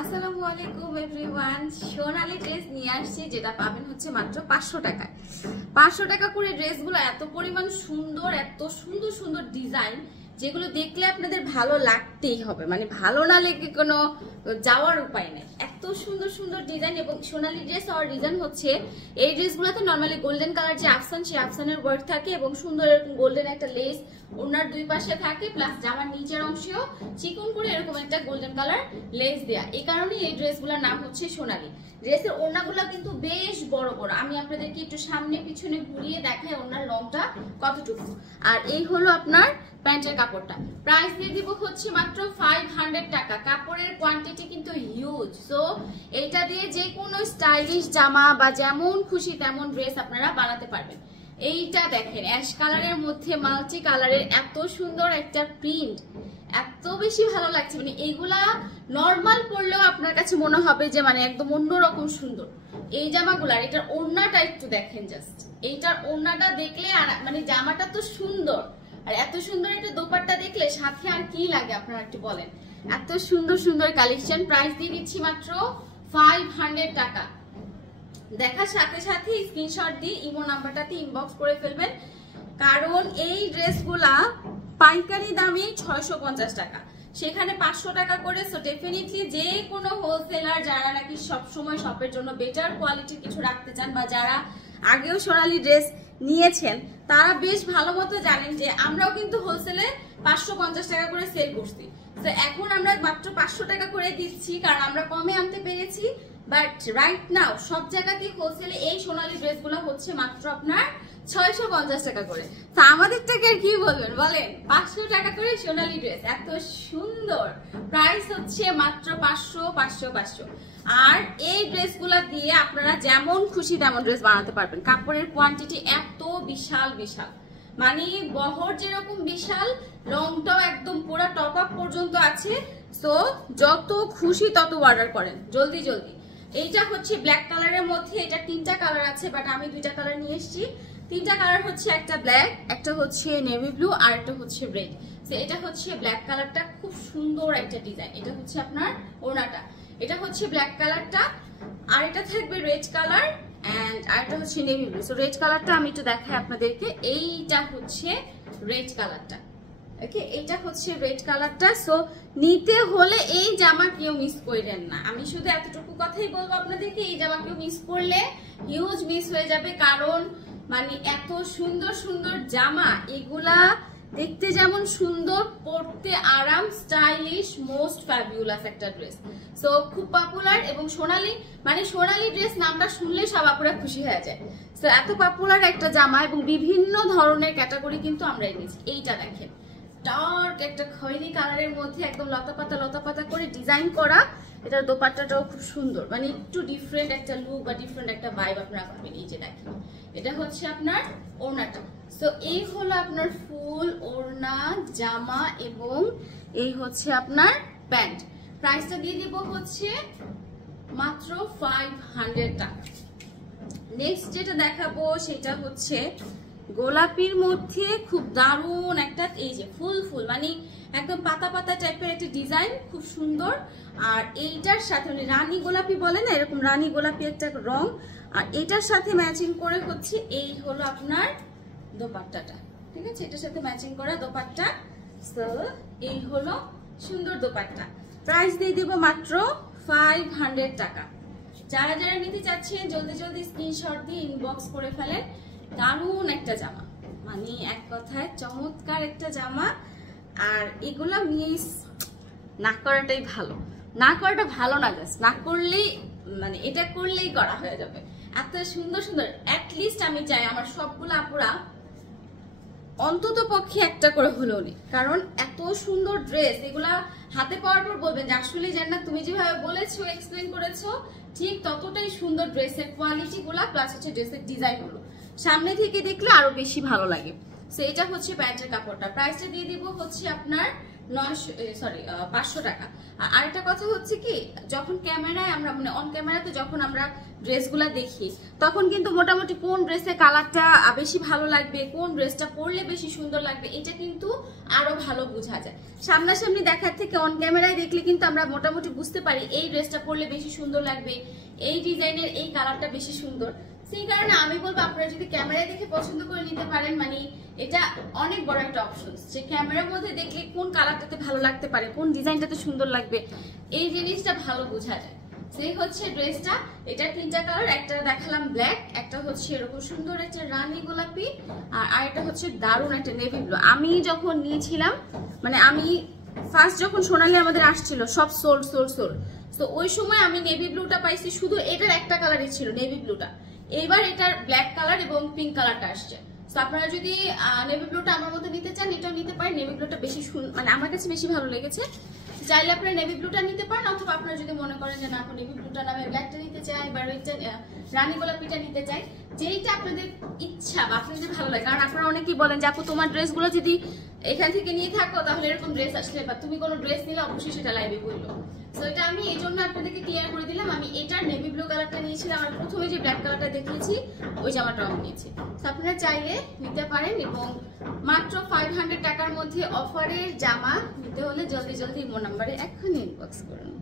আসসালামু আলাইকুম এভরিওয়ান। সোনালী ড্রেস নিয়ে আসছি, যেটা পাবেন হচ্ছে মাত্র 500 টাকায়। 500 টাকা করে ড্রেসগুলো এত পরিমাণ সুন্দর, এত সুন্দর সুন্দর ডিজাইন, যেগুলো দেখলে আপনাদের ভালো লাগতেই হবে, মানে ভালো না লেগে কোনো যাওয়ার উপায় নেই। এত সুন্দর সুন্দর ডিজাইন এবং সোনালী ড্রেস হওয়ার রিজন হচ্ছে এই ড্রেসগুলোতে নর্মালি গোল্ডেন কালার যে আফসান, সেই আফসানের ওয়ার্ক থাকে এবং সুন্দর এরকম গোল্ডেন একটা লেস ওনার দুই পাশে থাকে, প্লাস জামার নিচের অংশেও চিকন করে এরকম একটা গোল্ডেন কালার লেস দেয়া। এই কারণে এই ড্রেসগুলোর নাম হচ্ছে সোনালী। ড্রেসের ওড়নাগুলো কিন্তু বেশ বড় বড়, আমি আপনাদেরকে একটু সামনে পিছনে ঘুরিয়ে দেখাই ওড়নার লংটা কতটুকু। আর এই হলো আপনার প্যান্টের কাপড়টা। প্রাইস দিয়ে দিব হচ্ছে মাত্র 500 টাকা। কাপড়ের কোয়ান্টিটি কিন্তু হিউজ, সো এইটা দিয়ে যে কোনো স্টাইলিশ জামা বা যেমন খুশি তেমন ড্রেস আপনারা বানাতে পারবেন। এইটা দেখেন অ্যাশ কালারের মধ্যে মাল্টি কালারের এত সুন্দর একটা প্রিন্ট, এত বেশি ভালো লাগছে। মানে এইগুলা নর্মাল পরলেও আপনার কাছে মনে হবে যে মানে একদম অন্যরকম সুন্দর এই জামাগুলার। এটার ওড়নাটা একটু দেখেন, জাস্ট এইটার ওড়নাটা দেখলে আর মানে জামাটা তো সুন্দর, আর এত সুন্দর একটা দোপাট্টা দেখলে সাথে আর কি লাগে আপনারা একটু বলেন। এত সুন্দর সুন্দর কালেকশন। প্রাইস দিয়ে দিচ্ছি মাত্র 500 টাকা। দেখার সাথে সাথে স্ক্রিনশট দিয়ে ইমো নাম্বারটাতে ইনবক্স করে ফেলবেন, কারণ এই ড্রেসগুলা পাইকারি দামে 650 টাকা, সেখানে 500 টাকা করে। সো ডেফিনেটলি যে কোনো হোলসেলার যারা নাকি সবসময় শপের জন্য বেটার কোয়ালিটির কিছু রাখতে চান, বা যারা আগেও সোনালী ড্রেস নিয়েছেন, তারা বেশ ভালো মতো জানেন যে আমরাও কিন্তু হোলসেলে 550 টাকা করে সেল করছি। তো এখন আমরা মাত্র 500 টাকা করে দিচ্ছি, কারণ আমরা কমে আনতে পেরেছি। বাট রাইট নাও সব জায়গাতেই হোলসেলে এই সোনালী ড্রেসগুলো হচ্ছে মাত্র আপনার 650 টাকা করে। তো আমাদেরটাকে আর কি বলবেন বলেন, 500 টাকা করে সোনালী ড্রেস এত সুন্দর। প্রাইস হচ্ছে মাত্র 500 500 500। আর এই ড্রেসগুলো দিয়ে আপনারা যেমন খুশি তেমন ড্রেস বানাতে পারবেন। কাপড়ের কোয়ান্টিটি এত বিশাল বিশাল, মানে বহর যেরকম বিশাল, লংটাও একদম পুরো টপ আপ পর্যন্ত আছে। সো যত খুশি তত অর্ডার করেন জলদি জলদি। এইটা হচ্ছে ব্ল্যাক কালারের মধ্যে, এটা 3টা কালার আছে, বাট আমি 2টা কালার নিয়ে এসেছি। 3টা কালার হচ্ছে, একটা ব্ল্যাক, একটা হচ্ছে নেভি ব্লু, আর একটা হচ্ছে রেড। তো এটা হচ্ছে ব্ল্যাক কালারটা, খুব সুন্দর একটা ডিজাইন। এটা হচ্ছে আপনার ওড়নাটা, এটা হচ্ছে ব্ল্যাক কালারটা, আর এটা থাকবে রেড কালার এন্ড আরেকটা হচ্ছে নেভি ব্লু। সো রেড কালারটা আমি একটু দেখাই আপনাদেরকে। এইটা হচ্ছে রেড কালারটা, ওকে, এইটা হচ্ছে রেড কালারটা। সো নিতে হলে এই জামা কেউ মিস করেন না। আমি শুধু এতটুকু কথাই বলবো আপনাদেরকে, এই জামা কেউ মিস করলে হিউজ মিস হয়ে যাবে, কারণ মানে এত সুন্দর সুন্দর জামা, এগুলা দেখতে যেমন সুন্দর, পরতে আরাম, স্টাইলিশ, মোস্ট ফ্যাবুলাস একটা ড্রেস। সো খুব পপুলার, এবং সোনালী মানে সোনালী ড্রেস নামটা শুনলে সব আপুরা খুশি হয়ে যায়। সো এত পপুলার একটা জামা, এবং বিভিন্ন ধরনের ক্যাটাগরি কিন্তু আমরা এনেছি। এইটা দেখেন, ডার্ক একটা খয়েরি কালারের মধ্যে একদম লতাপাতা লতাপাতা করে ডিজাইন করা। এটার দোপাট্টাটাও খুব সুন্দর, মানে একটু ডিফারেন্ট একটা লুক বা ডিফারেন্ট একটা ভাইব আপনারা পাবেন। এই যে দেখেন, এটা হচ্ছে আপনার ওড়নাটা। সো এই হলো আপনার ফুল ওড়না জামা, এবং এই হচ্ছে আপনার প্যান্ট। প্রাইসটা দিয়ে দিব হচ্ছে মাত্র 500 টাকা। নেক্সট যেটা দেখাবো সেটা হচ্ছে গোলাপির মধ্যে খুব দারুণ একটা, এই যে ফুল ফুল, মানে একদম পাতা পাতা টাইপের একটা ডিজাইন, খুব সুন্দর। আর এইটার সাথে মানে রানী গোলাপি বলে না, এরকম রানী গোলাপি একটা রং, আর এটার সাথে ম্যাচিং করে হচ্ছে এই হলো আপনার দোপাট্টাটা। ঠিক আছে, এটার সাথে ম্যাচিং করা দোপাট্টা। সো এই হলো সুন্দর দোপাট্টা। প্রাইস দিয়ে দিব মাত্র 500 টাকা। যারা যারা নিতে চাচ্ছেন জলদি জলদি স্ক্রিনশট দিয়ে ইনবক্স করে ফেলেন। দারুণ একটা জামা, মানে এক কথায় চমৎকার একটা জামা। আর এগুলা মিস না করাটাই ভালো, না করাটা ভালো না, জাস্ট না করলেই মানে এটা করলেই করা হয়ে যাবে। এত সুন্দর সুন্দর, অ্যাটলিস্ট আমি চাই আমার সবগুলো আপুরা অন্তত পক্ষে একটা করে হলেও নেই, কারণ এত সুন্দর ড্রেস এগুলা হাতে পাওয়ার পর বলবেন যে আসলে জান্নাত তুমি যেভাবে বলেছো, এক্সপ্লেন করেছো, ঠিক ততটাই সুন্দর ড্রেসের কোয়ালিটি গুলা, প্লাস হচ্ছে ড্রেসের ডিজাইন গুলো সামনে থেকে দেখলে আরো বেশি ভালো লাগে। সো এটা হচ্ছে প্যান্টের কাপড়টা। প্রাইসটা দিয়ে দিব হচ্ছে আপনার 500 টাকা। আর আরেকটা কথা হচ্ছে কি, যখন ক্যামেরায় আমরা মানে অন ক্যামেরাতে যখন আমরা ড্রেসগুলা দেখি তখন কিন্তু মোটামুটি কোন ড্রেসের কালারটা বেশি ভালো লাগবে, কোন ড্রেসটা পরলে বেশি সুন্দর লাগবে, এটা কিন্তু আরো ভালো বোঝা যায়। সামনাসামনি দেখার থেকে অন ক্যামেরায় দেখলে কিন্তু আমরা মোটামুটি বুঝতে পারি এই ড্রেসটা পরলে বেশি সুন্দর লাগবে, এই ডিজাইনের এই কালারটা বেশি সুন্দর। সেই কারণে আমি বলবো আপনারা যদি ক্যামেরায় দেখে পছন্দ করে নিতে পারেন, মানে এটা অনেক বড় একটা অপশন যে ক্যামেরার মধ্যে দেখলে কোন কালারটাতে ভালো লাগতে পারে, কোন ডিজাইনটাতে সুন্দর লাগবে, এই জিনিসটা ভালো বোঝা যায়। সেই হচ্ছে ড্রেসটা। এটা 3টা কালার, একটা দেখালাম ব্ল্যাক, একটা হচ্ছে এরকম সুন্দর একটা রানী গোলাপি, আর আরেকটা হচ্ছে দারুণ একটা নেভি ব্লু। আমি যখন নিয়েছিলাম মানে আমি ফার্স্ট যখন সোনালি আমাদের আসছিল সব সোল্ড তো ওই সময় আমি নেভি ব্লুটা পাইছি, শুধু এটার একটা কালারই ছিল নেভি ব্লুটা। এইবার এটার ব্ল্যাক কালার এবং পিঙ্ক কালারটা আসছে। তো আপনারা যদি নেভি ব্লুটা আমার মতো নিতে চান এটাও নিতে পারেন। নেভি ব্লুটা বেশি মানে আমার কাছে বেশি ভালো লেগেছে, চাইলে আপনারা নেভি ব্লুটা নিতে পারেন, অথবা আপনারা যদি মনে করেন যে না আপনি নেভি ব্লুটা নামে ব্ল্যাকটা নিতে চাই বা রানী গোলাপিটা নিতে চাই, যেইটা আপনাদের ইচ্ছা বা আপনাদের ভালো লাগে। কারণ আপনারা অনেকেই বলেন যে আপু তোমার ড্রেসগুলো যদি এখান থেকে নিয়ে থাকো তাহলে এরকম ড্রেস আসলে বা তুমি কোনো ড্রেস নিলে অবশ্যই সেটা লাইভে বললো। তো এটা আমি এই জন্য আপনাদেরকে ক্লিয়ার করে দিলাম। আমি এটার নেভি ব্লু কালারটা নিয়েছিলাম, আর প্রথমে যে ব্ল্যাক কালারটা দেখিয়েছি ওই জামাটাও আমি নিয়েছি। তো আপনারা চাইলে নিতে পারেন, এবং মাত্র 500 টাকার মধ্যে অফারের জামা নিতে হলে জলদি ইমো নাম্বারে এখনই ইনবক্স করুন।